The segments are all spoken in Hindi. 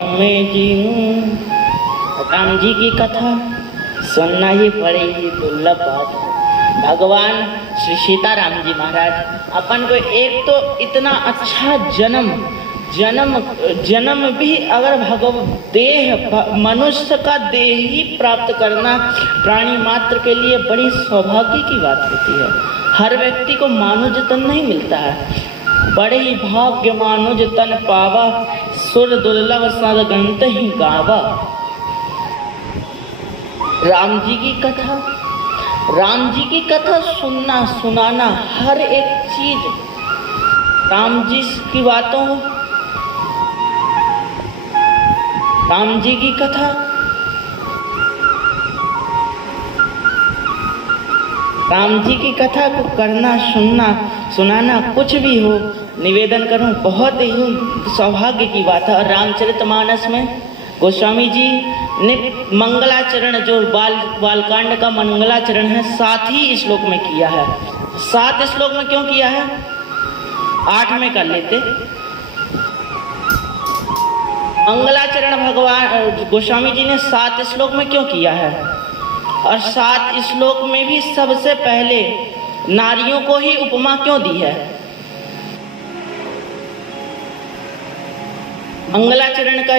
में जी राम जी की कथा सुनना ही पड़ेगी, दुर्लभ बात है। भगवान श्री सीताराम जी महाराज अपन को एक तो इतना अच्छा जन्म भी अगर मनुष्य का देह ही प्राप्त करना प्राणी मात्र के लिए बड़ी सौभाग्य की बात होती है। हर व्यक्ति को मानुज तन नहीं मिलता है। बड़े ही भाग्य मानुज तन पावा, सुर दुर्लभ सदगंत ही गावा। राम जी की कथा सुनना सुनाना हर एक चीज राम जी की बातों, राम जी की कथा, राम जी की कथा को करना सुनना सुनाना कुछ भी हो, निवेदन करूं बहुत ही सौभाग्य की बात है। और रामचरितमानस में गोस्वामी जी ने मंगलाचरण जो बालकांड का मंगलाचरण है 7 ही श्लोक में किया है। 7 श्लोक में क्यों किया है? 8 में कर लेते। मंगलाचरण भगवान गोस्वामी जी ने 7 श्लोक में क्यों किया है? और 7 श्लोक में भी सबसे पहले नारियों को ही उपमा क्यों दी है? मंगलाचरण का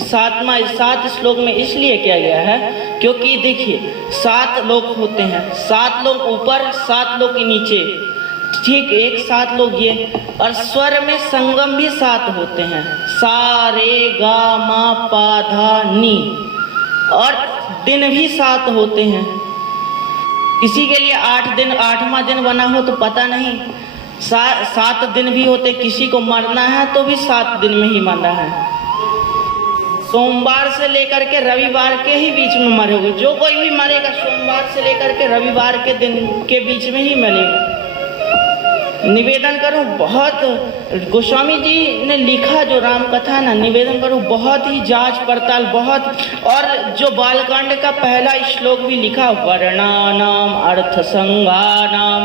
7 श्लोक में इसलिए किया गया है क्योंकि देखिए 7 लोक होते हैं, 7 लोक ऊपर 7 लोक नीचे, ठीक एक 7 लोग ये। और स्वर में संगम भी 7 होते हैं, सा रे गा मा पा धा नी। और दिन भी 7 होते हैं। किसी के लिए 8 दिन 8वां दिन बना हो तो पता नहीं, 7 दिन भी होते। किसी को मरना है तो भी 7 दिन में ही मरना है। सोमवार से लेकर के रविवार के ही बीच में मरोगे। जो कोई भी मरेगा सोमवार से लेकर के रविवार के दिन के बीच में ही मरेगा। निवेदन करूं बहुत गोस्वामी जी ने लिखा जो राम कथा ना, निवेदन करूं बहुत ही जांच पड़ताल बहुत। और जो बालकांड का पहला श्लोक भी लिखा, वर्णानाम अर्थ संज्ञानाम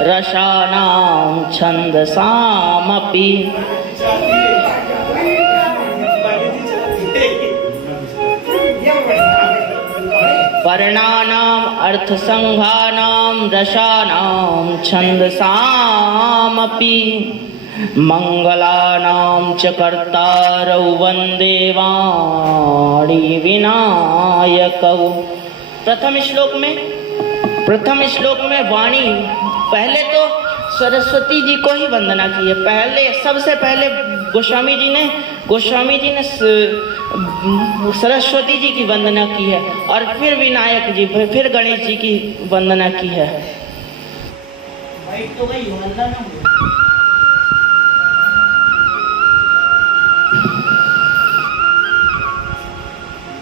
रसानाम छंदसामपि। वर्णानाम अर्थ संज्ञानाम रसानाम छंदसामपि मंगलानाम च कर्तारौ वंदे वाणी विनायकौ। प्रथम श्लोक में वाणी, पहले तो सरस्वती जी को ही वंदना की है। पहले सबसे पहले गोस्वामी जी ने सरस्वती जी की वंदना की है और फिर विनायक जी, फिर गणेश जी की वंदना की है। तो गई वंदना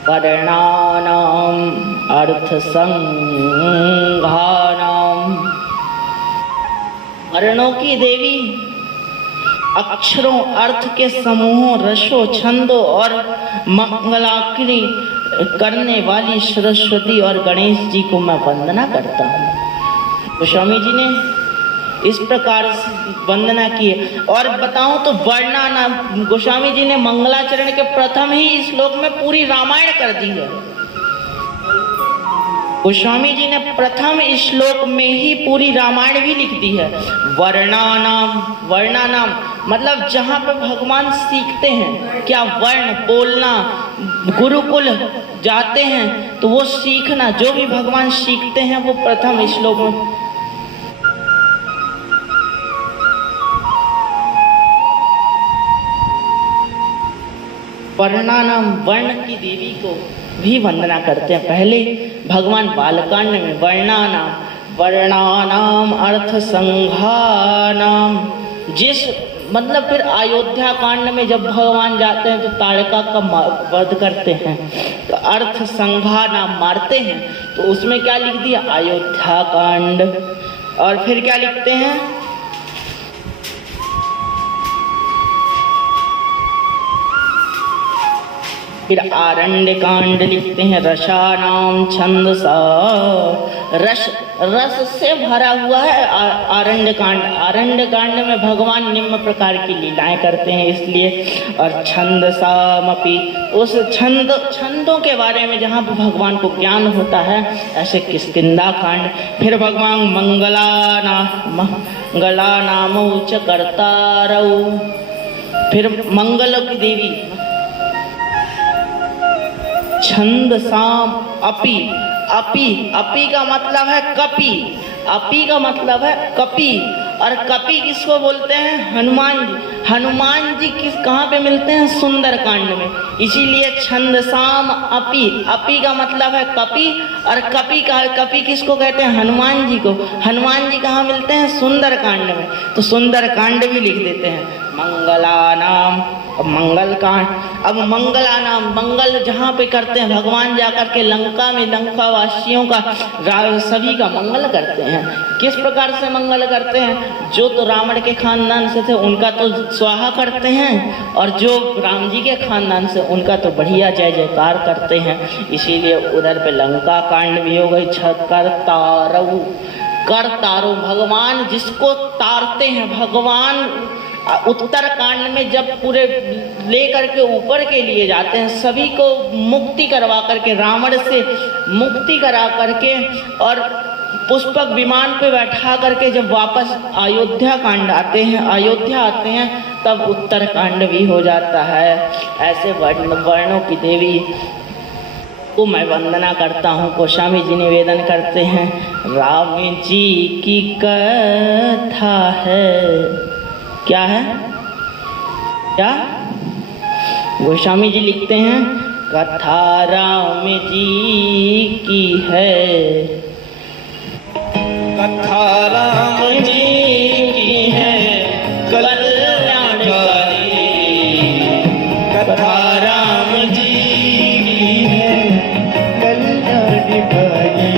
वर्णानाम अर्थ संज्ञानाम, वर्णों की देवी, अक्षरों अर्थ के समूहों रसों छंदों और मंगलाकृति करने वाली सरस्वती और गणेश जी को मैं वंदना करता हूँ। गोस्वामी जी ने इस प्रकार से वंदना की है। और बताऊं तो वर्णनाम, गोस्वामी जी ने मंगलाचरण के प्रथम ही श्लोक में पूरी रामायण कर दी है। गोस्वामी जी ने प्रथम श्लोक में ही पूरी रामायण भी लिख दी है। वर्णानाम मतलब जहाँ पे भगवान सीखते हैं, क्या वर्ण बोलना, गुरुकुल जाते हैं तो वो सीखना, जो भी भगवान सीखते हैं वो प्रथम श्लोक में। वर्णानाम, वर्ण की देवी को भी वंदना करते हैं। पहले भगवान बालकांड में वर्णानाम अर्थ संज्ञानाम, जिस मतलब फिर अयोध्या कांड में जब भगवान जाते हैं तो ताड़का का वध करते हैं तो अर्थ संज्ञानाम मारते हैं, तो उसमें क्या लिख दिया? अयोध्या कांड। और फिर क्या लिखते हैं? फिर आरण्य कांड लिखते हैं, रसानाम छंदसा, रस रस से भरा हुआ है आरण्य कांड। आरण्य कांड में भगवान निम्न प्रकार की लीलाएं करते हैं इसलिए। और छंद सामपि, उस छंदों के बारे में जहाँ भगवान को ज्ञान होता है, ऐसे किष्किंधा कांड। फिर भगवान मंगला नामौ च कर्तारौ, फिर मंगल की देवी। छंद साम अपि, अपि का मतलब है कपि, अपि का मतलब है कपि। और कपि किसको बोलते हैं? हनुमान जी। हनुमान जी कहाँ पे मिलते हैं? सुंदर कांड में। इसीलिए छंद साम अपि, अपि का मतलब है कपि। और कपि किसको कहते हैं? हनुमान जी को। हनुमान जी कहाँ मिलते हैं? सुंदर कांड में। तो सुंदर कांड भी लिख देते हैं। मंगलानाम, मंगल कांड। अब मंगलानाम, मंगल जहाँ पे करते हैं भगवान, जाकर के लंका में लंका वासियों का सभी का मंगल करते हैं। किस प्रकार से मंगल करते हैं? जो तो रावण के खानदान से थे उनका तो स्वाहा करते हैं, और जो राम जी के खानदान से उनका तो बढ़िया जय जयकार करते हैं। इसीलिए उधर पे लंका कांड भी हो गई। कर तारो, भगवान जिसको तारते हैं। भगवान उत्तर कांड में जब पूरे लेकर के ऊपर के लिए जाते हैं, सभी को मुक्ति करवा करके, रावण से मुक्ति करा करके, और पुष्पक विमान पे बैठा करके जब वापस अयोध्या कांड आते हैं, अयोध्या आते हैं, तब उत्तर कांड भी हो जाता है। ऐसे वर्णों की देवी को मैं वंदना करता हूँ। गोस्वामी जी निवेदन करते हैं, राम जी की कथा है। क्या है? क्या? गोस्वामी जी लिखते हैं, कथा राम जी की है, कथा राम जी की है कल्याणकारी, कथा राम जी की है कल्याणकारी।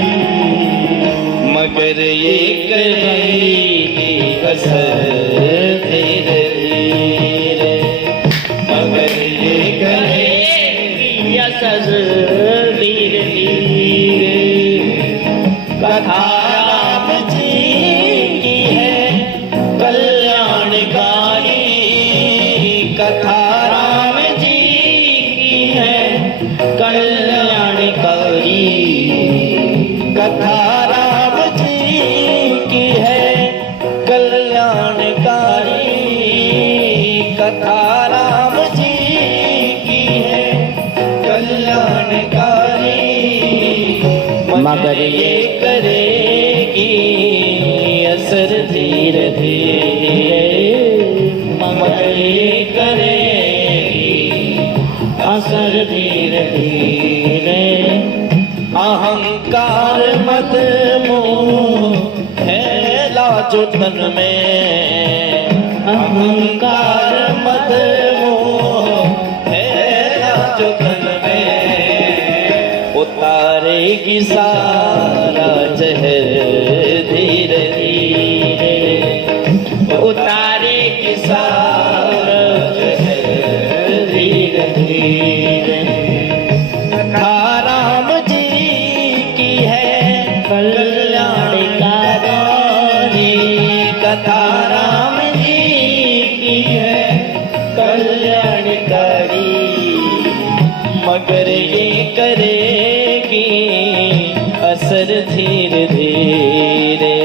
मगर ये करेगी असर धीरे धीरे, मगर ये करेगी असर धीरे धीरे। कथा राम जी की है कल्याणकारी, कथा राम जी की है कल्याणकारी, कथा राम जी की है कल्याणकारी, कथा राम जी की है कल्याणकारी। मगर ये करेगी असर धीरे धीरे, मगर ये करेगी असर धीरे धीरे। अहंकार मद मोह है लाजो तन में, अहंकार मद मोह है लाजो तन में। उतारेगी सारा जहर धीरे धीरे, उतारेगी सारा जहर धीरे धीरे। कथा राम जी की है कल्याणकारी, कथा राम जी की है कल्याणकारी। मगर ये करेगी असर धीरे धीरे,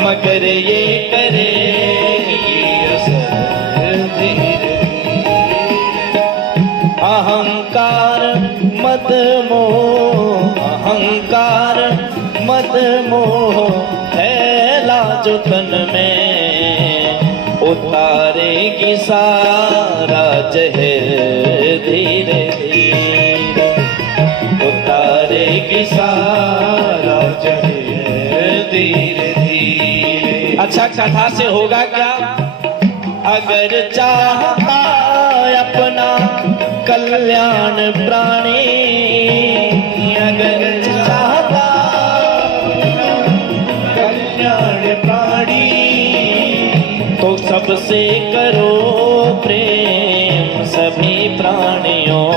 मगर ये करेगी असर धीरे धीरे। अहंकार मद मोह, अहंकार मद मोह है लाजो तन में। उतारेगी सारा जहर धीरे धीरे, उतारेगी सारा जहर धीरे धीरे। अच्छा, कथा से होगा क्या? अगर चाहता अपना कल्याण प्राणी, अगर चाहता कल्याण प्राणी, तो सबसे करो प्रेम सभी प्राणियों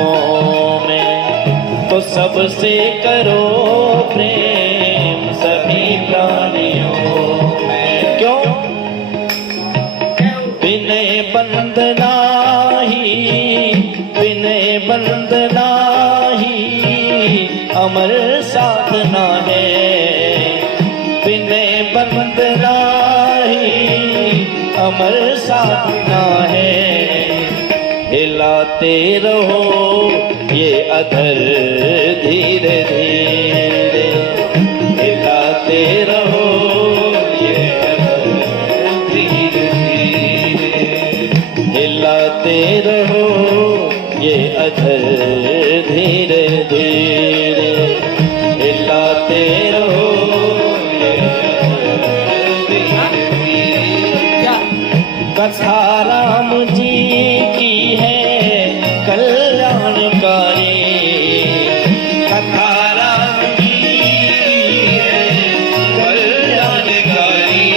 में, तो सबसे करो प्रेम सभी वंदना ही अमर साधना है, विनय वंदना ही अमर साधना है। हिलाते रहो ये अधर धीरे धीरे, हिलाते रहो ये अधर धीरे धीरे, हिलाते रहो ये अधर धीरे धीरे, हिलाते रहो ये अधर धीरे धीरे। कथा राम जी की है कल्याणकारी, कथा राम जी की है कल्याणकारी,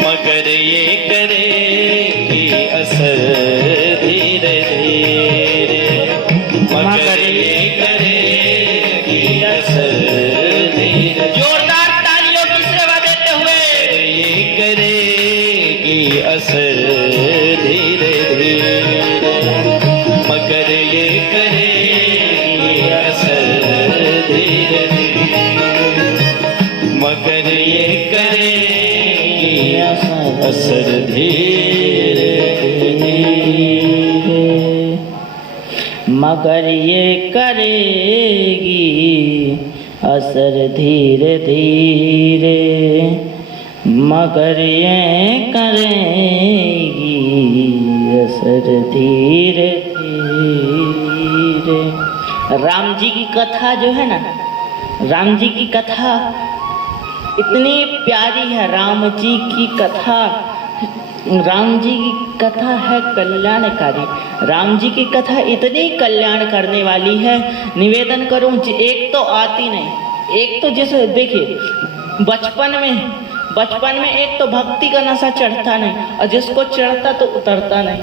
मगर ये करेगी असर धीरे धीरे, मगर ये करेगी असर धीरे। जोरदार तालियों की सेवा देते हुए ये करेगी असर धीरे धीरे, मगर ये करेगी असर धीरे धीरे, मगर ये करेगी असर धीरे धीरे, मगर ये करेगी असर धीरे धीरे, मगर ये करेगी असर धीरे धीरे। राम जी की कथा जो है ना, राम जी की कथा इतनी प्यारी है। राम जी की कथा, राम जी की कथा है कल्याणकारी। राम जी की कथा इतनी कल्याण करने वाली है, निवेदन करूं एक तो आती नहीं, एक तो जैसे देखिए बचपन में एक तो भक्ति का नशा चढ़ता नहीं, और जिसको चढ़ता तो उतरता नहीं।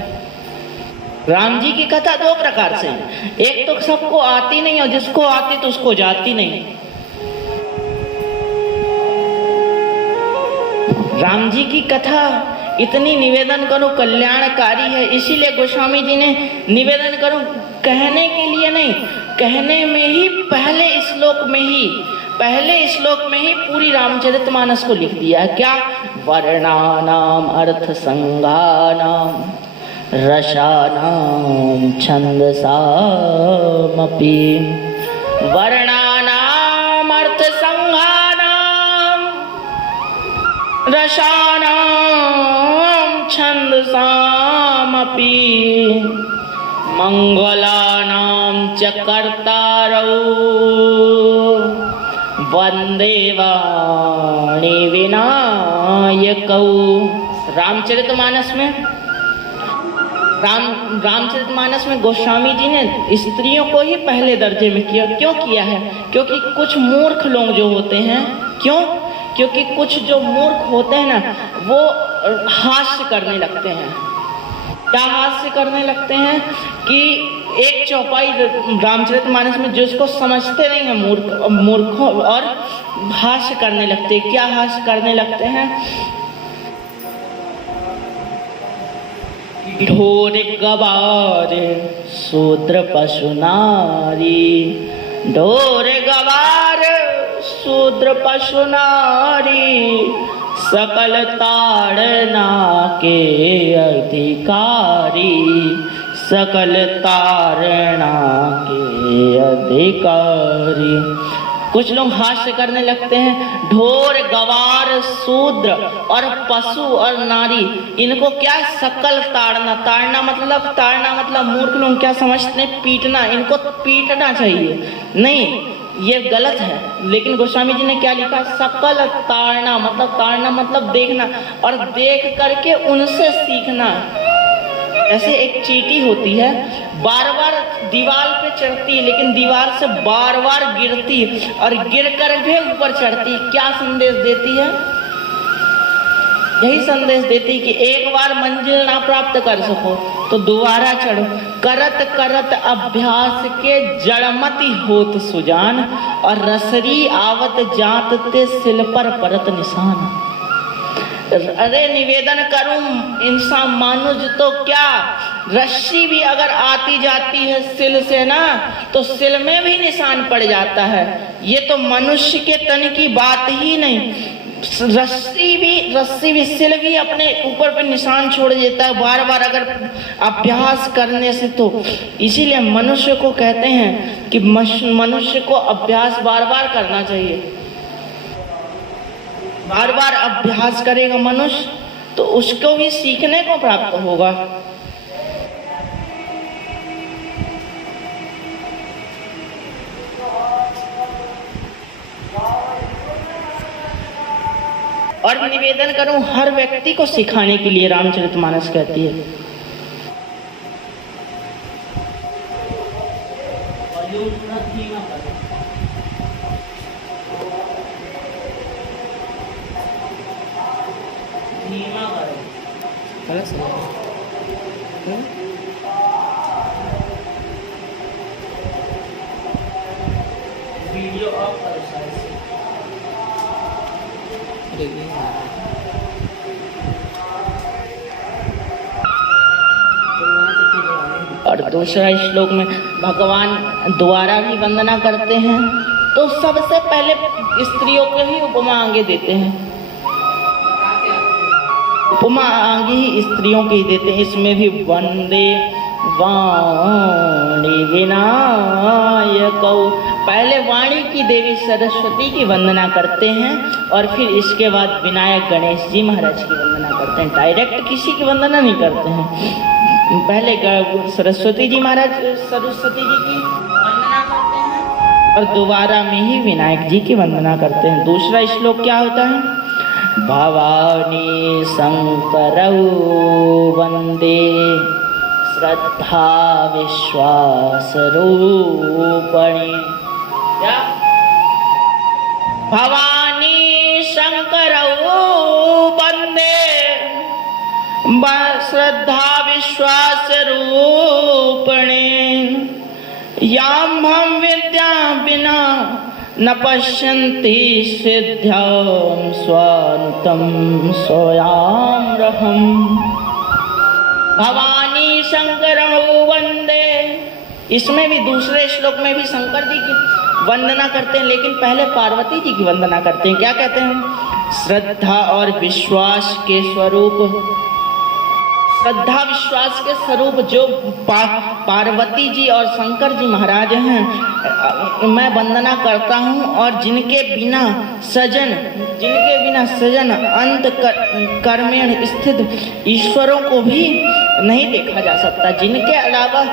राम जी की कथा दो प्रकार से है, एक तो सबको आती नहीं और जिसको आती तो उसको जाती नहीं। राम जी की कथा इतनी निवेदन करो कल्याणकारी है, इसीलिए गोस्वामी जी ने निवेदन करो कहने के लिए नहीं, कहने में ही पहले श्लोक में ही पूरी रामचरितमानस को लिख दिया। क्या? वर्णानाम अर्थ संज्ञानाम रसानाम छंदसामपि, वर्णानाम अर्थ संज्ञानाम रसानाम छंदसामपि, मंगलानां च कर्तारौ वंदे वाणी विनायकौ। रामचरितमानस में गोस्वामी जी ने स्त्रियों को ही पहले दर्जे में किया। क्यों किया है? क्योंकि कुछ मूर्ख लोग जो होते हैं, क्योंकि कुछ जो मूर्ख होते हैं ना, वो हास्य करने लगते हैं। क्या हास्य करने लगते हैं कि एक चौपाई रामचरितमानस में जिसको समझते नहीं है मूर्खों, और हास्य करने लगते हैं। क्या हास्य करने लगते हैं? ढोर गवार शूद्र पशु नारी, ढोर गवार शूद्र पशु नारी, सकल ताड़ना के अधिकारी, सकल ताड़ना के अधिकारी। कुछ लोग हास्य करने लगते हैं। ढोर गवार शूद्र और पशु और नारी, इनको क्या सकल ताड़ना मतलब मूर्ख लोग क्या समझते हैं? पीटना। इनको पीटना चाहिए, नहीं, ये गलत है। लेकिन गोस्वामी जी ने क्या लिखा? सकल ताड़ना मतलब देखना, और देख करके उनसे सीखना। ऐसे एक चींटी होती है, बार बार दीवार पे चढ़ती है, लेकिन दीवार से बार बार गिरती और गिर कर भी ऊपर चढ़ती। क्या संदेश देती है? यही संदेश देती कि एक बार मंजिल ना प्राप्त कर सको तो दोबारा चढ़ो। करत करत अभ्यास के जड़मति होत सुजान, और रसरी आवत जात ते सिल पर परत निशान। अरे निवेदन करूं, इंसान मानुष तो क्या, रस्सी भी अगर आती जाती है सिल से ना, तो सिल में भी निशान पड़ जाता है। ये तो मनुष्य के तन की बात ही नहीं, रस्सी भी सिल भी अपने ऊपर पे निशान छोड़ देता है बार बार अगर अभ्यास करने से। तो इसीलिए मनुष्य को कहते हैं कि मनुष्य को अभ्यास बार बार करना चाहिए। बार बार अभ्यास करेगा मनुष्य तो उसको भी सीखने को प्राप्त होगा। और निवेदन करूं, हर व्यक्ति को सिखाने के लिए रामचरितमानस कहती है। वीडियो ऑफ करो। और दूसरा श्लोक में भगवान द्वारा भी वंदना करते हैं, तो सबसे पहले स्त्रियों के ही उपमा आगे देते हैं, उपमा आगे ही स्त्रियों के ही देते हैं। इसमें भी वंदे वाणी विनायकौ, पहले वाणी की देवी सरस्वती की वंदना करते हैं और फिर इसके बाद विनायक गणेश जी महाराज की वंदना करते हैं। डायरेक्ट किसी की वंदना नहीं करते हैं, पहले सरस्वती जी महाराज सरस्वती जी की वंदना करते हैं और दोबारा में ही विनायक जी की वंदना करते हैं। दूसरा श्लोक क्या होता है, भवानी शंकरौ वंदे श्रद्धा विश्वास रूपणी। क्या? भवानी शंकरौ वंदे श्रद्धा विश्वास रूपणे, यां हम विद्या बिना न पश्यन्ति सिद्ध्यां स्वान्तं स्वयाम्रहम्। भवानी शंकरौ वंदे, इसमें भी दूसरे श्लोक में भी शंकर जी की वंदना करते हैं, लेकिन पहले पार्वती जी की वंदना करते हैं। क्या कहते हैं, श्रद्धा और विश्वास के स्वरूप, श्रद्धा विश्वास के स्वरूप जो पार्वती जी और शंकर जी महाराज हैं, मैं वंदना करता हूँ। और जिनके बिना सजन अंत कर्मेण स्थित ईश्वरों को भी नहीं देखा जा सकता। जिनके अलावा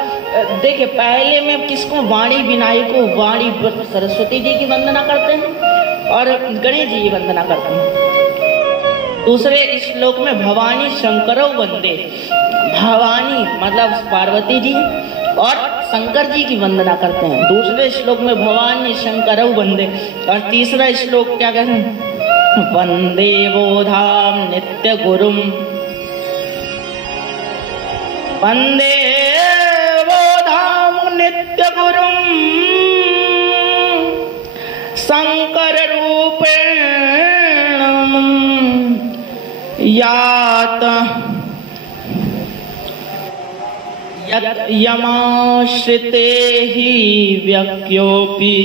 देखिए, पहले में किसको, वाणी विनायको, वाणी सरस्वती जी की वंदना करते हैं और गणेश जी की वंदना करते हैं। दूसरे श्लोक में भवानी शंकरौ वंदे, भवानी मतलब पार्वती जी और शंकर जी की वंदना करते हैं। दूसरे श्लोक में भवानी शंकरौ वंदे। और तीसरा श्लोक क्या कहते हैं, वंदे बोधाम नित्य गुरुम, वंदे बोधाम नित्य गुरुम शंकर रूपेण यात यमाश्रिते हि व्यक्योऽपि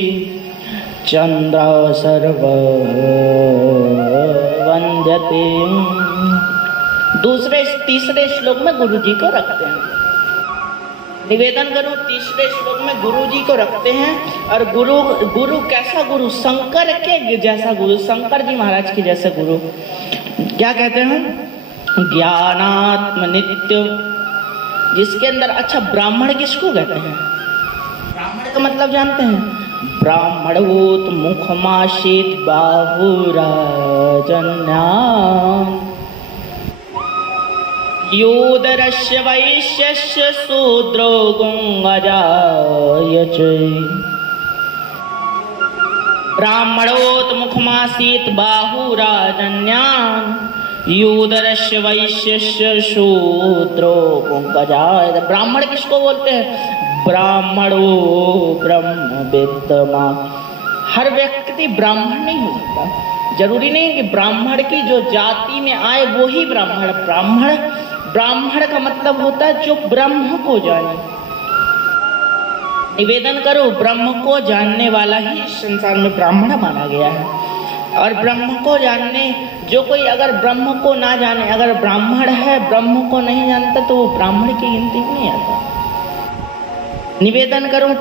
चंद्र सर्व वंद्यते। तीसरे श्लोक में गुरु जी को रखते हैं। निवेदन करूं, तीसरे श्लोक में गुरु जी को रखते हैं। और गुरु कैसा गुरु, शंकर के जैसा गुरु, शंकर जी महाराज के जैसे गुरु। क्या कहते हैं, ज्ञानात्म नित्य, जिसके अंदर, अच्छा ब्राह्मण किसको कहते हैं, ब्राह्मण का मतलब जानते हैं, ब्राह्मणोत मुखमासीत बाहुराजन्या, योदरस्य वैश्यस्य शूद्रो गुंगजायच। ब्राह्मणोत मुखमासीत बाहुराजन्यान्, यूदरस्य वैश्यस्य शूद्रो गुंगजाय। ब्राह्मण किसको बोलते हैं, ब्राह्मणो ब्रह्म विद्मा। हर व्यक्ति ब्राह्मण नहीं हो सकता, जरूरी नहीं कि ब्राह्मण की जो जाति में आए वो ही ब्राह्मण। ब्राह्मण का मतलब होता है जो ब्रह्म को जाने। निवेदन करो, ब्रह्म को जानने वाला ही इस संसार में ब्राह्मण माना गया है। और ब्रह्म को जानने, जो कोई अगर ब्रह्म को ना जाने, अगर ब्राह्मण है ब्रह्म को नहीं जानता तो वो ब्राह्मण की गिनती में नहीं आता। निवेदन करूं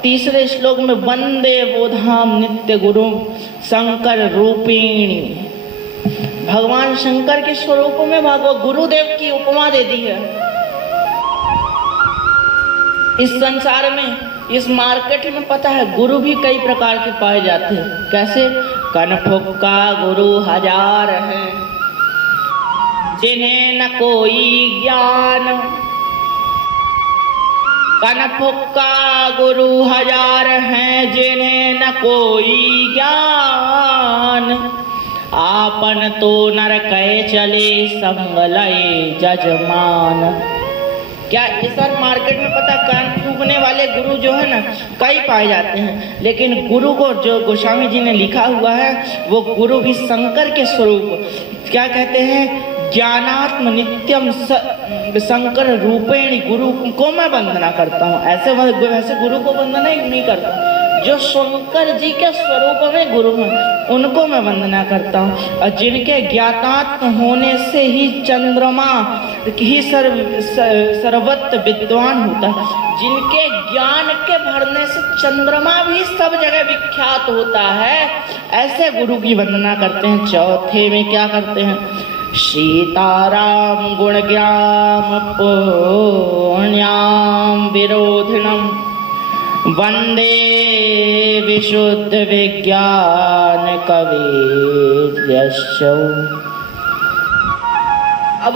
तीसरे श्लोक में, वंदे बोधाम नित्य गुरु शंकर रूपिणी। भगवान शंकर के स्वरूप में भगवान गुरुदेव की उपमा दे दी है। इस संसार में, इस मार्केट में पता है गुरु भी कई प्रकार के पाए जाते हैं। कैसे? कनफुक्का गुरु हजार है, जिन्हें न कोई ज्ञान। कनफुक्का गुरु हजार हैं, जिन्हें न कोई ज्ञान। आपन तो नर कहे चले, संग लय जजमान। क्या इस बार मार्केट में पता, कान फूकने वाले गुरु जो है ना कई पाए जाते हैं, लेकिन गुरु को जो गोस्वामी जी ने लिखा हुआ है वो गुरु भी शंकर के स्वरूप। क्या कहते हैं? ज्ञानात्म नित्यम शंकर रूपेण। गुरु को मैं वंदना करता हूँ। ऐसे गुरु को वंदना ही नहीं करता। जो शंकर जी के स्वरूप में गुरु हैं उनको मैं वंदना करता हूँ। और जिनके ज्ञातात्म होने से ही चंद्रमा ही सर्वत्र विद्वान होता है, जिनके ज्ञान के भरने से चंद्रमा भी सब जगह विख्यात होता है, ऐसे गुरु की वंदना करते हैं। चौथे में क्या करते हैं? सीताराम गुणग्राम पुण्याम विरोधिनम वंदे विशुद्ध विज्ञान कविर्यशो। अब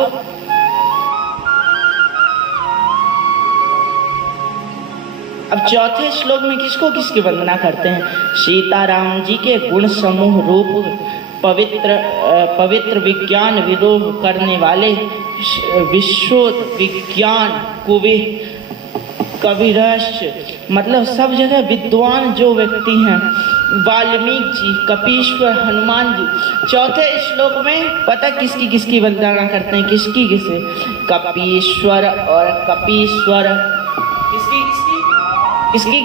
चौथे श्लोक में किसकी वंदना करते हैं? सीताराम जी के गुण समूह रूप पवित्र विज्ञान विरोध करने वाले विश्व विज्ञान कुबे कविरस, मतलब सब जगह विद्वान जो व्यक्ति हैं, वाल्मीकि जी, कपीश्वर, हनुमान जी। चौथे श्लोक में पता किसकी वंदना करते हैं? किसे? कपीश्वर और कपीश्वर। किसकी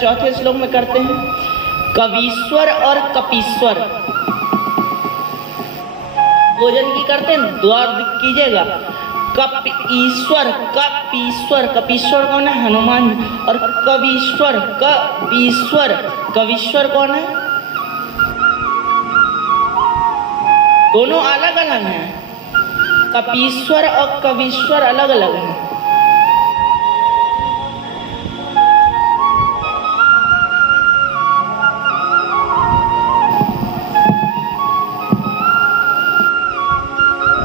चौथे श्लोक में करते हैं? कवीश्वर और कपीश्वर। भोजन की करते हैं, द्वार कीजिएगा। कपीश्वर कपीश्वर कौन है? हनुमान। और कवीश्वर कौन है? दोनों अलग अलग हैं। कपीश्वर और कवीश्वर अलग अलग हैं।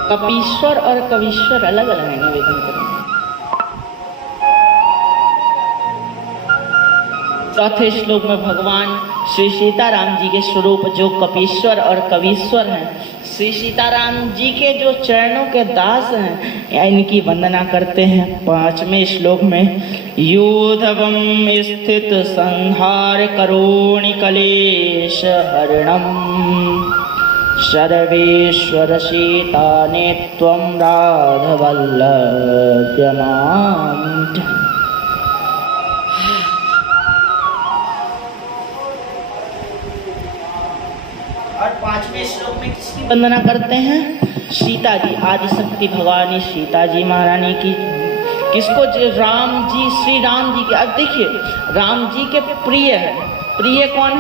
कपीश्वर और कवीश्वर अलग अलग है। निवेदन करें चौथे श्लोक में भगवान श्री सीताराम जी के स्वरूप जो कपीश्वर और कवीश्वर हैं, श्री सीताराम जी के जो चरणों के दास हैं, इनकी वंदना करते हैं। पांचवें श्लोक में यूधवम स्थित संहार करोणि कलेश हरणम सर्वेश्वर सीताने त्वं राधवल्लभ्यमां। और पांचवें श्लोक में किसकी वंदना करते हैं? सीता जी, आदिशक्ति भवानी सीता जी महारानी की। किसको? राम जी, श्री राम जी के। अब देखिए, राम जी के प्रिय है। प्रिय कौन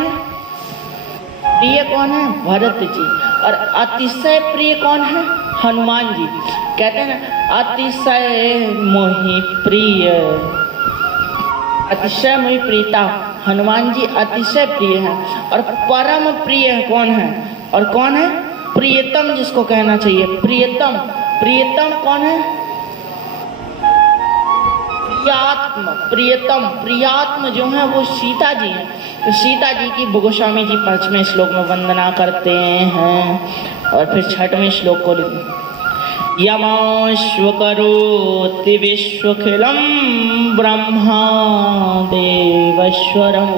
है? भरत जी। और अतिशय प्रिय कौन है? हनुमान जी। कहते हैं अतिशय मोहि प्रिय, अतिशय मोहि प्रीता। हनुमान जी अतिशय प्रिय हैं। और परम प्रिय कौन है? और कौन है? प्रियतम, जिसको कहना चाहिए प्रियतम कौन है? प्रियात्म जो है वो सीता जी हैं। तो सीता जी की गोस्वामी जी पांचवें श्लोक में वंदना करते हैं। और फिर छठवें श्लोक को यमाश्व करोति विश्वखिलं ब्रह्मा देवश्वरम्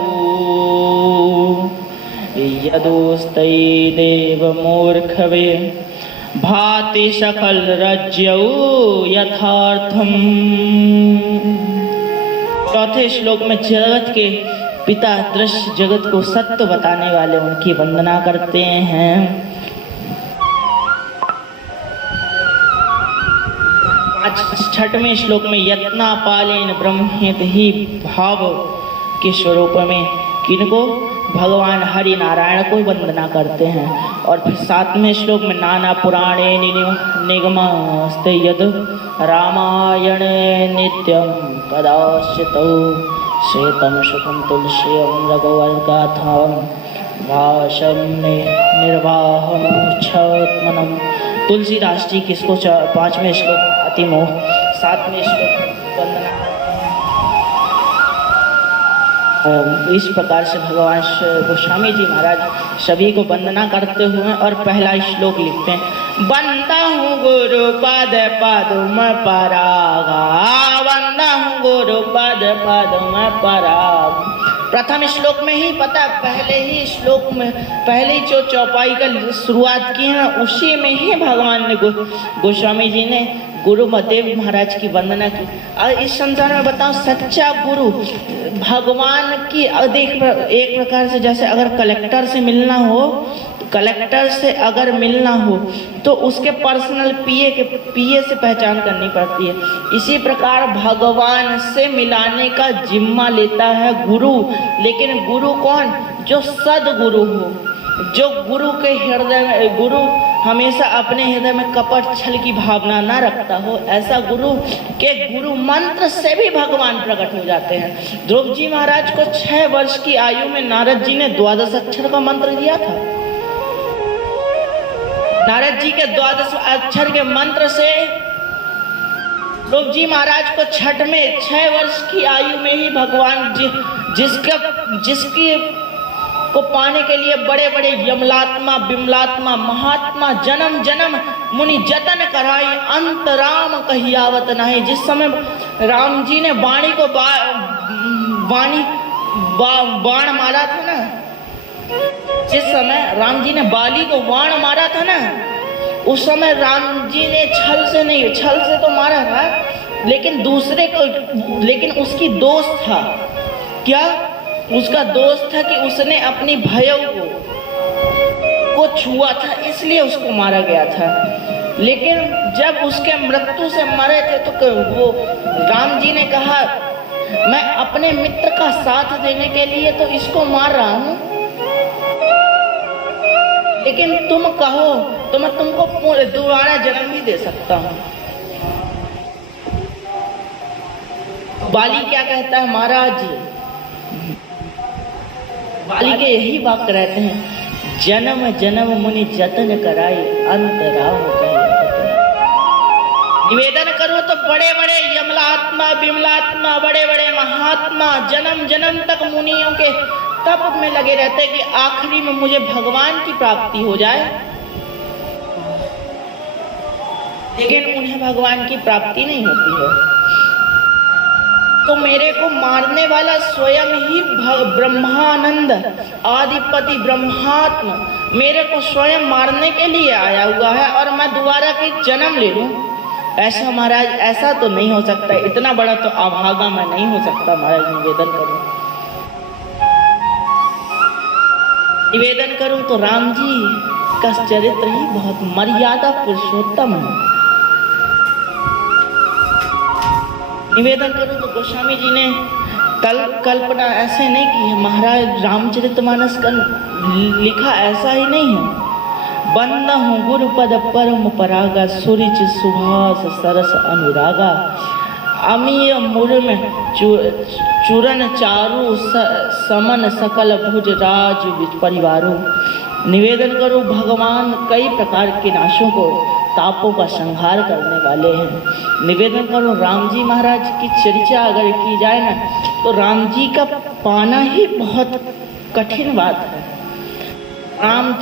दोस्तै देव मूर्खवे भाति सकल रज्यौ यथार्थम। चौथे श्लोक में जगत के पिता दृश्य जगत को सत्य बताने वाले उनकी वंदना करते हैं। छठवें श्लोक में यत्ना पालेन ब्रह्मेत ही भाव के स्वरूप में किनको भगवान हरि नारायण को वंदना करते हैं। और फिर सातवें श्लोक में नाना पुराणे निगमस्ते यद रामायणे नित्यम कदाचितो श्वेतं सुखं तुलसीं रघुवरगाथां भाषं निर्वाहं छत्मनम्। तुलसीदास जी किसको पांचवें श्लोक अतिमोह, सातवें श्लोक वंदना। इस प्रकार से भगवान गोस्वामी जी महाराज सभी को वंदना करते हुए और पहला श्लोक लिखते हैं। वंदा हूँ गुरु पद पदुम परागा, वंदा हूँ गुरु पद पदुम पराग। प्रथम श्लोक में ही पता, पहले ही श्लोक में पहले जो चौपाई का शुरुआत की है उसी में ही भगवान ने गोस्वामी जी ने गुरु महादेव महाराज की वंदना की। और इस संसार में बताओ सच्चा गुरु भगवान की एक प्रकार से जैसे अगर कलेक्टर से मिलना हो, कलेक्टर से अगर मिलना हो तो उसके पर्सनल पीए से पहचान करनी पड़ती है। इसी प्रकार भगवान से मिलाने का जिम्मा लेता है गुरु। लेकिन गुरु कौन? जो सदगुरु हो, जो गुरु के हृदय में, गुरु हमेशा अपने हृदय में कपट छल की भावना ना रखता हो, ऐसा गुरु के गुरु मंत्र से भी भगवान प्रकट हो जाते हैं। ध्रुव जी महाराज को 6 वर्ष की आयु में नारद जी ने 12 अक्षर का मंत्र दिया था। नारद जी के 12 अक्षर के मंत्र से ध्रुव जी महाराज को 6 वर्ष की आयु में ही भगवान जिसकी को पाने के लिए बड़े बड़े यमलात्मा बिमलात्मा महात्मा जन्म जन्म मुनि जतन कराई, अंत राम कहियावत नहीं। जिस समय राम जी ने वाणी को बाण मारा था ना, जिस समय राम जी ने बाली को बाण मारा था ना, उस समय राम जी ने छल से तो मारा था, लेकिन उसकी दोस्त था। क्या? उसका दोस्त था कि उसने अपनी भयौ को छुआ था, इसलिए उसको मारा गया था। लेकिन जब उसके मृत्यु से मरे थे तो वो राम जी ने कहा मैं अपने मित्र का साथ देने के लिए तो इसको मार रहा हूं, लेकिन तुम कहो तो मैं तुमको दोबारा जन्म भी दे सकता हूं। बाली क्या कहता है महाराज? बाली के यही वाक्य रहते हैं, जन्म जन्म मुनि जतन कराई, अंत राम कहियावत। निवेदन करो तो बड़े बड़े यमलात्मा बिमलात्मा बड़े बड़े महात्मा जन्म जन्म तक मुनियों के तप में लगे रहते कि आखिरी में मुझे भगवान की प्राप्ति हो जाए, लेकिन उन्हें भगवान की प्राप्ति नहीं होती है। तो मेरे को मारने वाला स्वयं ही ब्रह्मानंद आदिपति ब्रह्मात्मा मेरे को स्वयं मारने के लिए आया हुआ है और मैं दोबारा की जन्म ले लूं? ऐसा महाराज, ऐसा तो नहीं हो सकता। इतना बड़ा तो अभागा मैं नहीं हो सकता महाराज। निवेदन करूं तो राम जी का चरित्र ही बहुत मर्यादा पुरुषोत्तम है। निवेदन करूं तो गोस्वामी जी ने कल्पना ऐसे नहीं की है। महाराज रामचरितमानस का लिखा ऐसा ही नहीं है। बंदा हूँ गुरु पद परम परागा, सुरिच सुभाष सरस अनुरागा, अमीय मुर्म चूरन चारु समन सकल भुज राज परिवारों। निवेदन करो भगवान कई प्रकार के नाशों को तापों का संहार करने वाले हैं। निवेदन करो राम जी महाराज की चर्चा अगर की जाए ना तो राम जी का पाना ही बहुत कठिन बात है। राम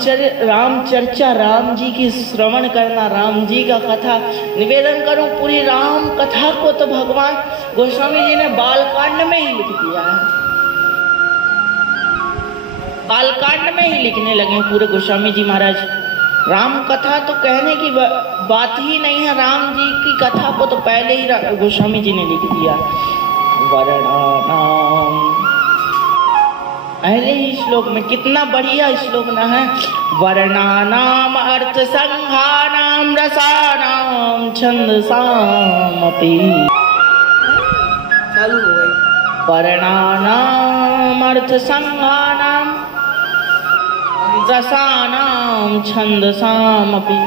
चर्चा, राम जी की श्रवण करना, राम जी का कथा। निवेदन करो पूरी राम कथा को तो भगवान गोस्वामी जी ने बालकांड में ही लिख दिया है। कालकांड में ही लिखने लगे हैं पूरे गोस्वामी जी महाराज। राम कथा तो कहने की बात ही नहीं है, राम जी की कथा को तो पहले ही गोस्वामी जी ने लिख दिया। वर्णानाम, पहले ही श्लोक में कितना बढ़िया श्लोक ना है। वर्णानाम अर्थ संघानाम रसानाम छंदसामपि। चालू हो गई। वर्णानाम अर्थ संघानाम रसानाम छंदसामपि।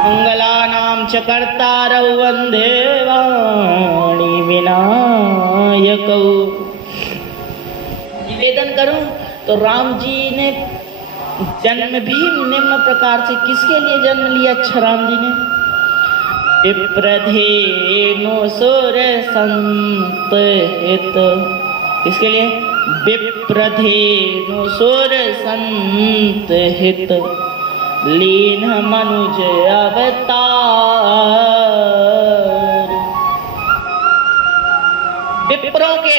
मंगलानाम च कर्तारौ वन्दे वाणी विनायकौ। निवेदन करूं तो राम जी ने जन्म भी निम्न प्रकार से किसके लिए जन्म लिया? अच्छा राम जी ने विप्रधेनु सुर संत हित। किसके लिए? विप्रधेनु सुर संत हित लीन मनुज अवतार। विप्रों के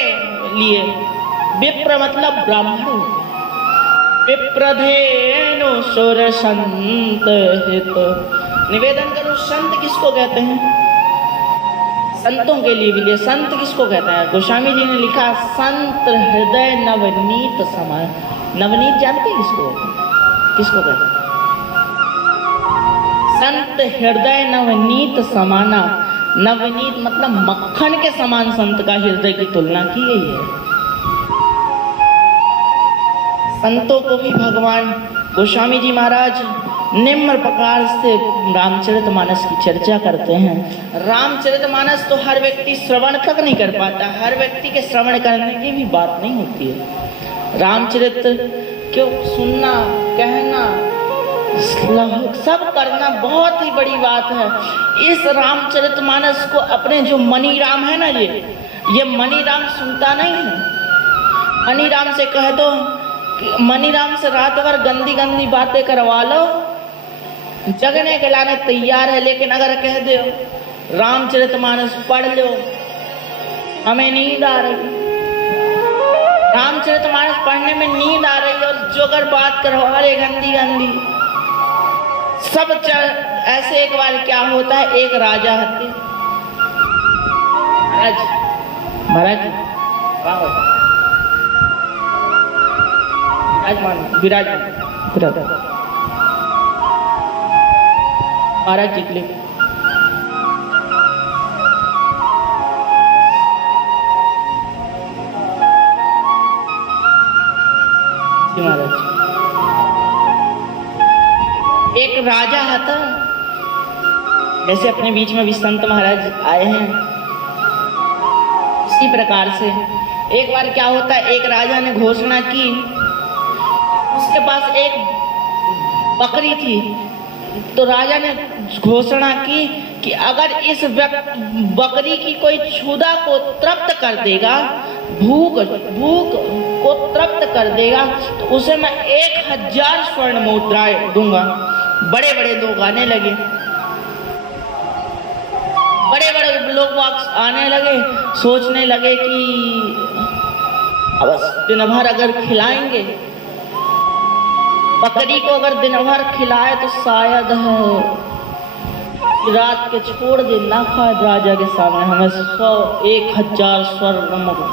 लिए, विप्र मतलब ब्राह्मण। विप्रधेनु सुर संत हित। निवेदन करो, संत किसको कहते हैं? संतों के लिए भी लिए। संत किसको कहते हैं? गोस्वामी जी ने लिखा संत हृदय नवनीत समान। नवनीत जानते हैं किसको कहते हैं? किसको कहते हैं? संत हृदय नवनीत समाना। नवनीत मतलब मक्खन के समान संत का हृदय की तुलना की गई है। संतों को भी भगवान गोस्वामी जी महाराज निम्न प्रकार से रामचरितमानस की चर्चा करते हैं। रामचरितमानस तो हर व्यक्ति श्रवण तक नहीं कर पाता, हर व्यक्ति के श्रवण करने की भी बात नहीं होती है। रामचरित क्यों सुनना, कहना, सब करना बहुत ही बड़ी बात है। इस रामचरितमानस को अपने जो मनी राम है ना, ये मनी राम सुनता नहीं है। मनी राम से कह दो, मनी राम से रात भर गंदी गंदी बातें करवा लो, जगने के लाने तैयार है। लेकिन अगर कह दो रामचरितमानस पढ़ लो, हमें नींद आ रही, रामचरितमानस पढ़ने में नींद आ रही, और जो अगर बात करवा रहे गंदी गंदी सब ऐसे। एक बार क्या होता है, एक राजा हत्या महाराज विराजमान महाराज जी के लिए महाराज एक राजा था। जैसे अपने बीच में भी संत महाराज आए हैं, इसी प्रकार से एक बार क्या होता है, एक राजा ने घोषणा की, उसके पास एक बकरी थी। तो राजा ने घोषणा की कि अगर इस बकरी की कोई क्षुधा को तृप्त कर देगा, भूख को तृप्त कर देगा, तो उसे मैं 1000 स्वर्ण मुद्राएं दूंगा। बड़े बड़े लोग आने लगे, बड़े बड़े लोग आने लगे, सोचने लगे कि अब दिन भर अगर खिलाएंगे बकरी को, अगर दिन भर खिलाए तो शायद रात के छोड़ दे, ना खाए राजा के सामने हमें 1000 स्वर्ण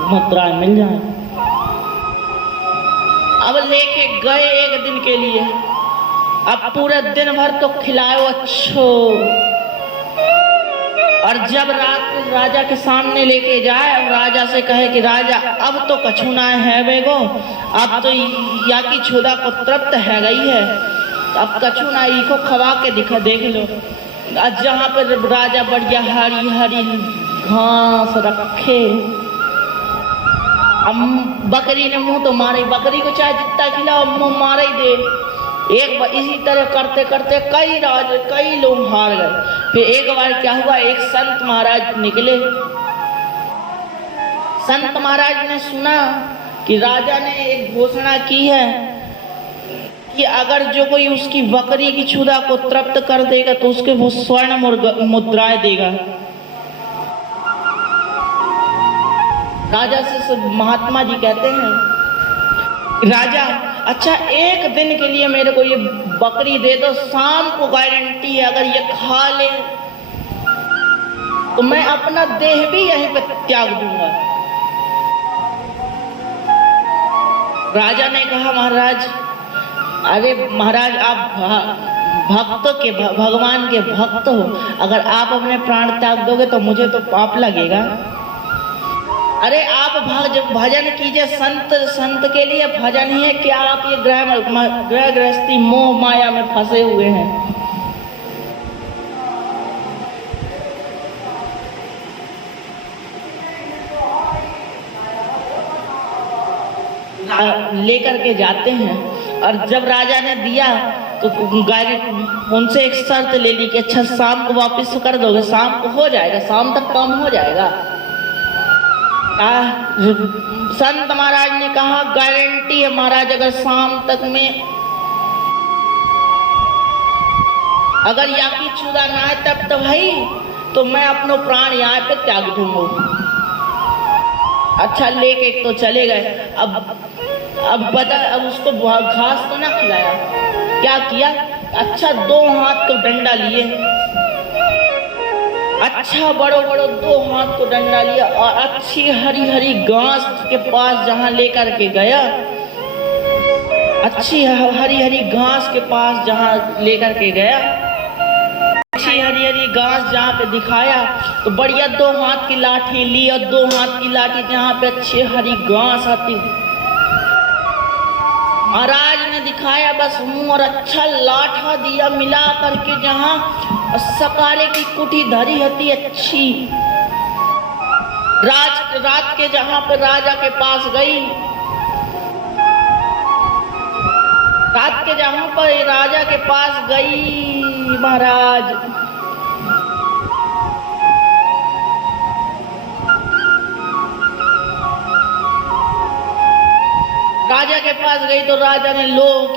मुद्राएं मिल जाए। अब लेके गए एक दिन के लिए, अब पूरे दिन भर तो खिलाओ अच्छो, और जब रात को राजा के सामने लेके जाए और राजा से कहे कि राजा अब तो कछु ना है बेगो, अब तो या की क्षुधा को तृप्त है गई है, अब कछु ना को खवा के देख लो। आज जहाँ पर राजा बढ़िया हरी हरी घास रखे, अब बकरी ने मुंह तो मारे, बकरी को चाहे जितना खिलाओ मुंह मारे ही दे। इसी तरह करते करते कई लोग हार गए। फिर एक बार क्या हुआ, एक संत महाराज निकले। संत महाराज ने सुना कि राजा ने एक घोषणा की है कि अगर जो कोई उसकी बकरी की क्षुधा को तृप्त कर देगा तो उसके वो स्वर्ण मुद्राएं देगा। राजा से महात्मा जी कहते हैं, राजा अच्छा एक दिन के लिए मेरे को ये बकरी दे दो, शाम को गारंटी है अगर ये खा ले तो मैं अपना देह भी यहीं पर त्याग दूंगा। राजा ने कहा, महाराज अरे महाराज आप भक्त के भगवान के भक्त हो, अगर आप अपने प्राण त्याग दोगे तो मुझे तो पाप लगेगा। अरे आप भजन कीजिए, संत के लिए भजन ही है कि आप ये ग्रह गृहस्थी मोह माया में फंसे हुए हैं। लेकर के जाते हैं और जब राजा ने दिया तो उनसे एक शर्त ले ली कि अच्छा शाम को वापस कर दोगे, शाम को हो जाएगा, शाम तक काम हो जाएगा। संत महाराज ने कहा गारंटी है महाराज, अगर शाम तक में अगर याकी छुदा ना है तब तो भाई तो मैं अपनो प्राण यहाँ पे त्याग दूंगा। अच्छा लेके तो चले गए। अब उसको घास तो ना खिलाया, क्या किया, अच्छा 2 हाथ तो डंडा लिए, अच्छा बड़ो 2 हाथ को डंडा लिया और अच्छी हरी हरी घास के पास जहां लेकर के गया, अच्छी हरी हरी घास के पास जहां लेकर के गया, अच्छी हरी हरी घास जहां पे दिखाया तो बढ़िया 2 हाथ की लाठी ली और 2 हाथ की लाठी जहां पे अच्छी हरी घास आती, महाराज ने दिखाया बस मुंह और अच्छा लाठा दिया मिला करके जहां सकारे की कुटी धरी होती अच्छी, रात के जहां पे राजा के पास गई, रात के जहां पर राजा के पास गई महाराज, राजा के पास गई तो राजा ने लोभ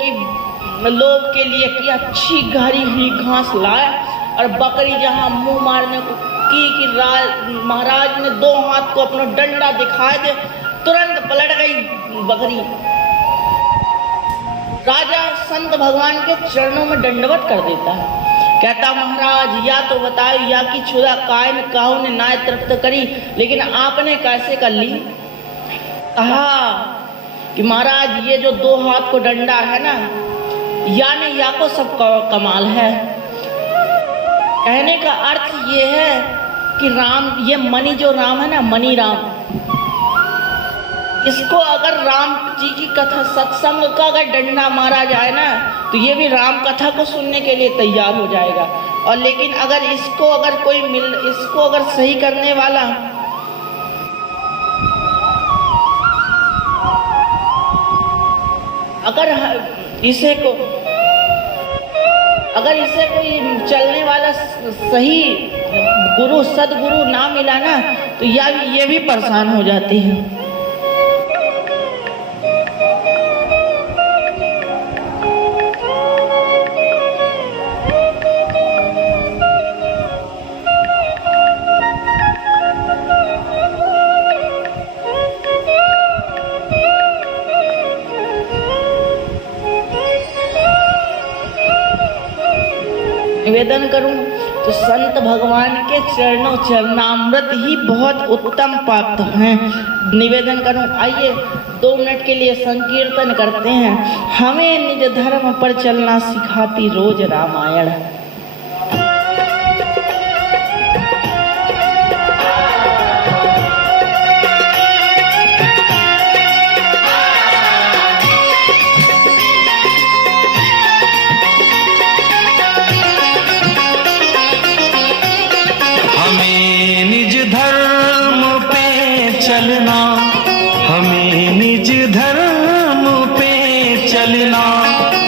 के लिए की अच्छी हरी हुई घास लाया और बकरी जहां मुंह मारने को की महाराज ने 2 हाथ को अपना डंडा दिखाए दे, तुरंत पलट गई बकरी। राजा संत भगवान के चरणों में दंडवत कर देता है, कहता महाराज या तो बताओ या कि छुदा काय में काहू ने नाय तृप्त करी, लेकिन आपने कैसे कर ली। कहा कि महाराज ये जो 2 हाथ को डंडा है ना, यानी या को सब कमाल है। कहने का अर्थ ये है कि राम, ये मणि जो राम है ना, मणि राम, इसको अगर राम जी की कथा सत्संग का अगर डंडा मारा जाए ना तो ये भी राम कथा को सुनने के लिए तैयार हो जाएगा। और लेकिन अगर इसको अगर कोई इसको अगर सही करने वाला अगर इसे कोई चलने वाला सही गुरु सदगुरु ना मिला ना तो ये भी परेशान हो जाती है। निवेदन करूं तो संत भगवान के चरणामृत ही बहुत उत्तम प्राप्त हैं। निवेदन करूं, आइए 2 मिनट के लिए संकीर्तन करते हैं। हमें निज धर्म पर चलना सिखाती रोज रामायण। चलना, हमें निज धर्म पे चलना,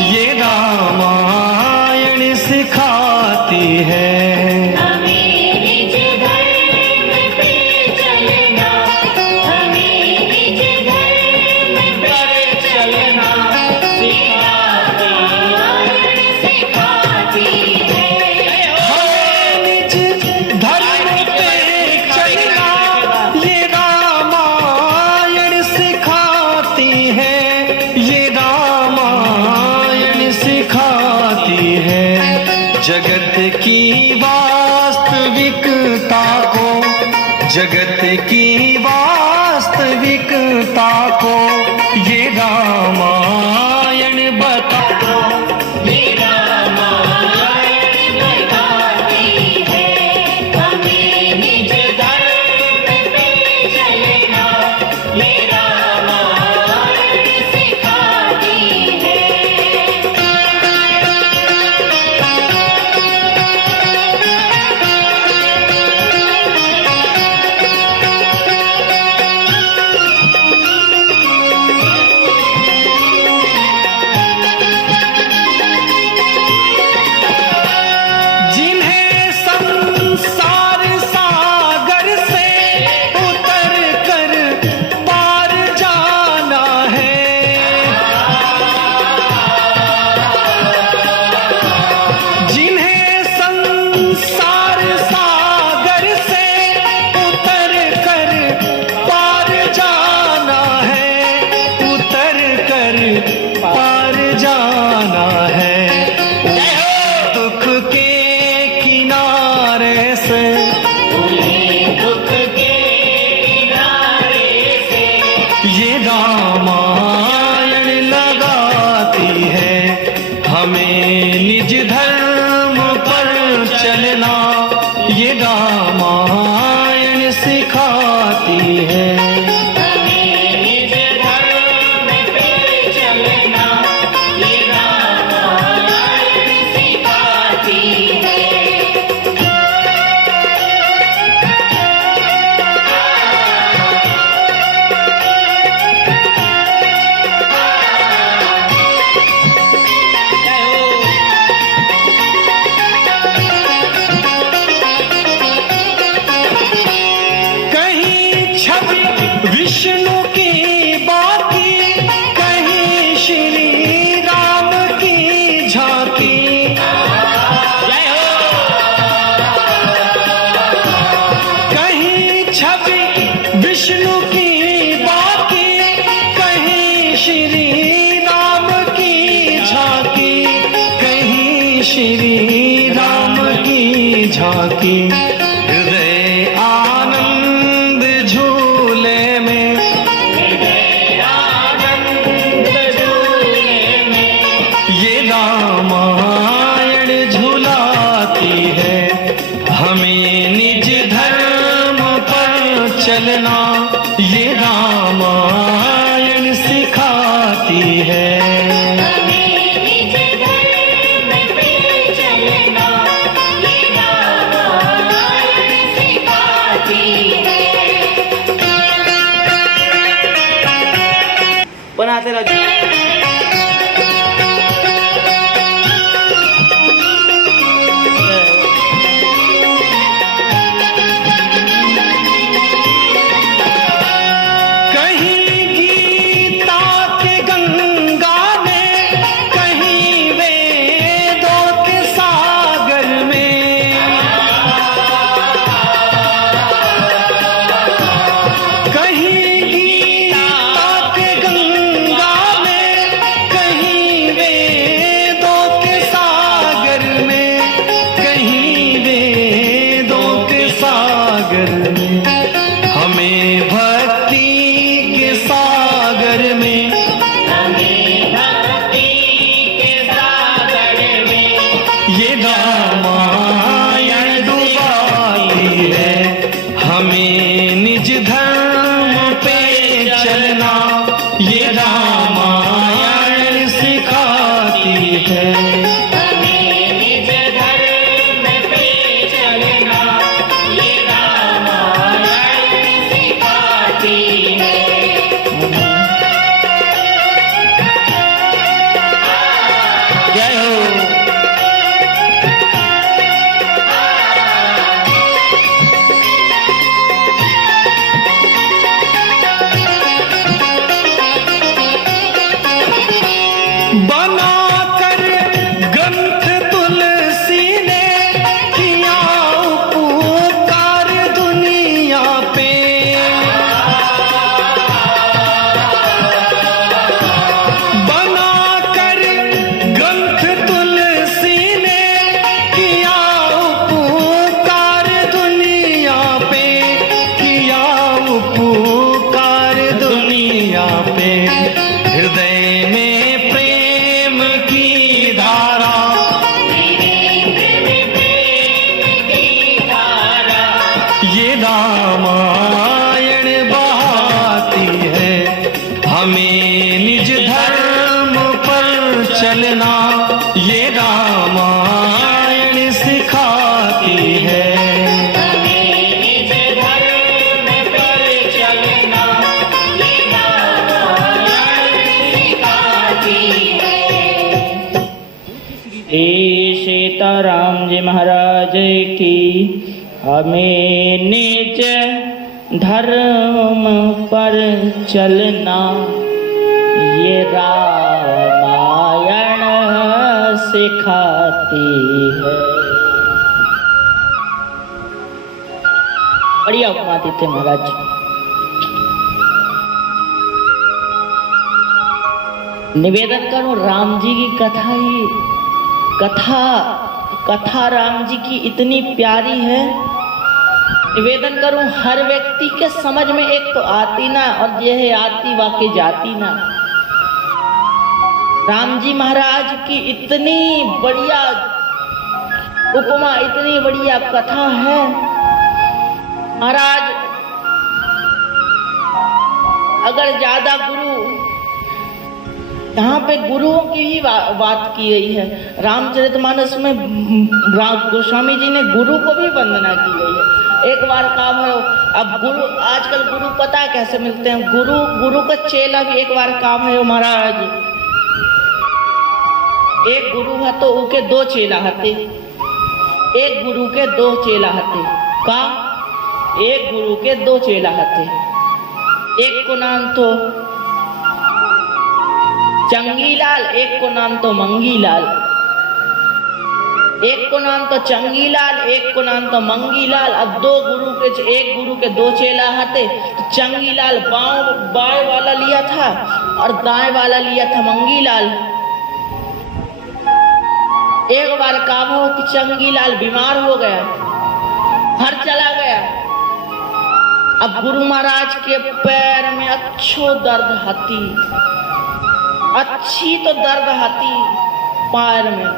ये रामायण सिखा जगत की वास्तविकता को, जगत की वास्तविकता को ये रामायण बताओ, ये रामायण बताती है हमें निज धर्म पे चलना, ये रामायण सिखाती है। जिन्हें संसार सागर से उतर कर पार जाना है, जिन्हें संसार सागर से उतर कर पार जाना है, उतर कर पार जाना है। दुख के किनारे से, दुख के किनारे से ये रामायण लगाती है हमें निज धर्म पर चलना, ये रामायण सिखाती है। हमें निज धर्म पे चलना, ये रामायण सिखाती है। कहीं छवि विष्णु की बाकी, कहीं श्री राम की झांकी, कहीं छवि विष्णु की बाकी, कहीं श्री राम की झांकी, कहीं श्री राम की झांकी। हृदय आनंद झूले में, आनंद झूले में ये रामायण झुलाती है हमें निज धर्म पर चलना, ये रामायण सिखाती है। हमें निज धर्म पे चलना, ये रामायण सिखाती है। पण आता कहीं गीता के गंगा में, कहीं वेदों के सागर में, कहीं गीता के गंगा में, कहीं वेदों के सागर में, कहीं वेदों के सागर में, हमें भक्ति के सागर में, हमें भक्ति के सागर में ये रामायण डुबाती है हमें निज धर्म पे चलना, ये रामायण सिखाती है। हमें निज धर्म पे चलना, ये रामायण सिखाती है। जय हो। रामायण बहाती है हमें निज धर्म पर चलना, ये रामायण सिखाती है। सीताराम जी महाराज की हमें निज धर्म पर चलना, ये रामायण सिखाती है। बढ़िया उपमा देते महाराज। निवेदन करूं राम जी की कथा राम जी की इतनी प्यारी है। निवेदन करूं हर व्यक्ति के समझ में एक तो आती ना, और यह आती वाकई जाती ना। राम जी महाराज की इतनी बढ़िया उपमा, इतनी बढ़िया कथा है महाराज। अगर ज्यादा गुरु, यहाँ पे गुरुओं की ही बात की गई है। रामचरितमानस में गोस्वामी जी ने गुरु को भी वंदना की गई है। एक बार काम है, अब गुरु, आजकल गुरु पता है कैसे मिलते हैं, गुरु का चेला भी एक बार काम है महाराज। एक गुरु है तो उनके दो चेला हते, एक गुरु के दो चेला हते का, एक गुरु के दो चेला हते। एक को नाम तो चंगीलाल, एक को नाम तो मंगीलाल। एक को नाम तो चंगीलाल, एक को नाम तो मंगीलाल। अब एक गुरु के दो चेला हते। तो चंगीलाल बाएं वाला लिया था और दाएं वाला लिया था मंगीलाल। एक बार काम हो कि चंगीलाल बीमार हो गया, घर चला गया। अब गुरु महाराज के पैर में अच्छो दर्द हती, अच्छी तो दर्द आती पैर में।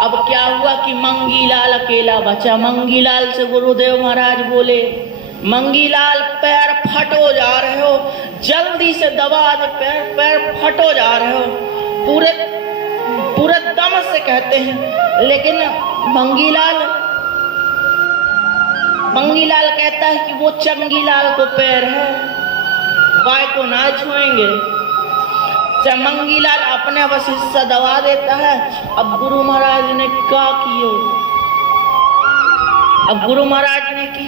अब क्या हुआ कि मंगीलाल अकेला बचा। मंगीलाल से गुरुदेव महाराज बोले, मंगीलाल पैर फटो जा रहे हो, जल्दी से दबा दे, पैर फटो जा रहे हो, पूरे दम से कहते हैं। लेकिन मंगीलाल कहता है कि वो चंगीलाल को पैर है, बाय को ना छुएंगे। मंगीलाल अपने बस हिस्सा दबा देता है। अब गुरु महाराज ने क्या किया? अब गुरु महाराज ने की